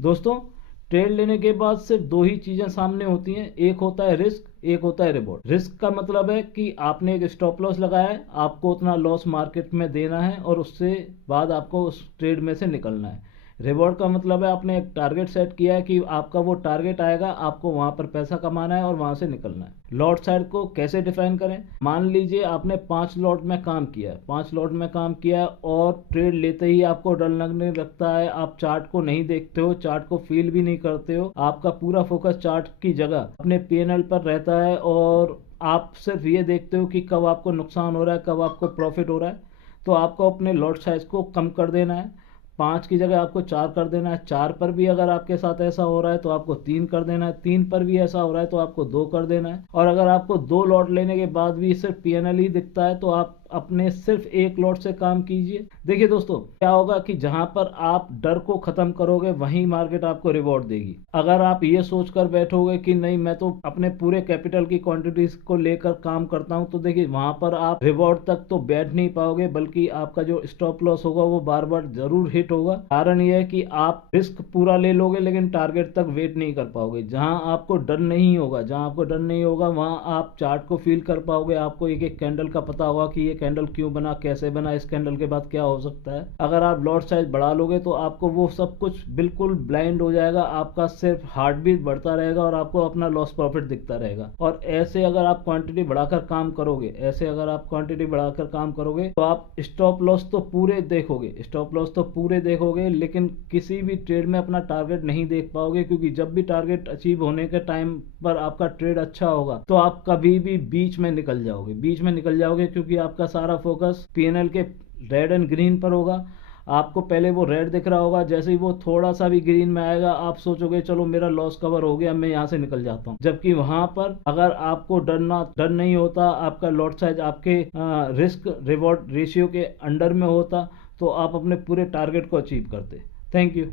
दोस्तों, ट्रेड लेने के बाद सिर्फ दो ही चीजें सामने होती हैं, एक होता है रिस्क, एक होता है रिवॉर्ड। रिस्क का मतलब है कि आपने एक स्टॉप लॉस लगाया है, आपको उतना लॉस मार्केट में देना है और उससे बाद आपको उस ट्रेड में से निकलना है। रिवॉर्ड का मतलब है आपने एक टारगेट सेट किया है कि आपका वो टारगेट आएगा, आपको वहां पर पैसा कमाना है और वहां से निकलना है। लॉट साइड को कैसे डिफाइन करें? मान लीजिए आपने 5 लॉट में काम किया है, 5 लॉट में काम किया और ट्रेड लेते ही आपको डर लगने लगता है, आप चार्ट को नहीं देखते हो, चार्ट को फील भी नहीं करते हो, आपका पूरा फोकस चार्ट की जगह अपने पीएनएल पर रहता है और आप सिर्फ ये देखते हो कि कब आपको नुकसान हो रहा है, कब आपको प्रॉफिट हो रहा है। तो आपको अपने लॉट साइज को कम कर देना है। 5 की जगह आपको 4 कर देना है। 4 पर भी अगर आपके साथ ऐसा हो रहा है तो आपको 3 कर देना है। 3 पर भी ऐसा हो रहा है तो आपको 2 कर देना है। और अगर आपको 2 लॉट लेने के बाद भी सिर्फ पीएनएल ही दिखता है तो आप अपने सिर्फ 1 लॉट से काम कीजिए। देखिए दोस्तों, क्या होगा कि जहां पर आप डर को खत्म करोगे वहीं मार्केट आपको रिवॉर्ड देगी। अगर आप ये सोचकर बैठोगे कि नहीं, मैं तो अपने पूरे कैपिटल की क्वांटिटीज को लेकर काम करता हूं, तो देखिए वहां पर आप रिवॉर्ड तक तो बैठ नहीं पाओगे, बल्कि आपका जो स्टॉप लॉस होगा वो बार बार जरूर हिट होगा। कारण यह है कि आप रिस्क पूरा ले लोगे लेकिन टारगेट तक वेट नहीं कर पाओगे। जहां आपको डर नहीं होगा, वहां आप चार्ट को फील कर पाओगे। आपको एक एक कैंडल का पता होगा कि ये कैंडल क्यों बना, कैसे बना, इस कैंडल के बाद क्या हो सकता है। अगर आप लॉट साइज बढ़ा लोगे तो आपको वो सब कुछ बिल्कुल ब्लाइंड हो जाएगा, आपका सिर्फ हार्ट बीट बढ़ता रहेगा और आपको अपना लॉस प्रॉफिट दिखता रहेगा। और ऐसे अगर आप क्वांटिटी बढ़ाकर काम करोगे तो आप स्टॉप लॉस तो पूरे देखोगे, लेकिन किसी भी ट्रेड में अपना टारगेट नहीं देख पाओगे, क्योंकि जब भी टारगेट अचीव होने के टाइम पर आपका ट्रेड अच्छा होगा तो आप कभी भी बीच में निकल जाओगे क्योंकि आपका सारा फोकस पीएनएल के रेड एंड ग्रीन पर होगा। आपको पहले वो रेड दिख रहा होगा, जैसे ही वो थोड़ा सा भी ग्रीन में आएगा आप सोचोगे चलो मेरा लॉस कवर हो गया, मैं यहाँ से निकल जाता हूँ। जबकि वहां पर अगर आपको डर नहीं होता, आपका लॉट साइज आपके रिस्क रिवॉर्ड रेशियो के अंडर में होता तो आप अपने पूरे टारगेट को अचीव करते। Thank you.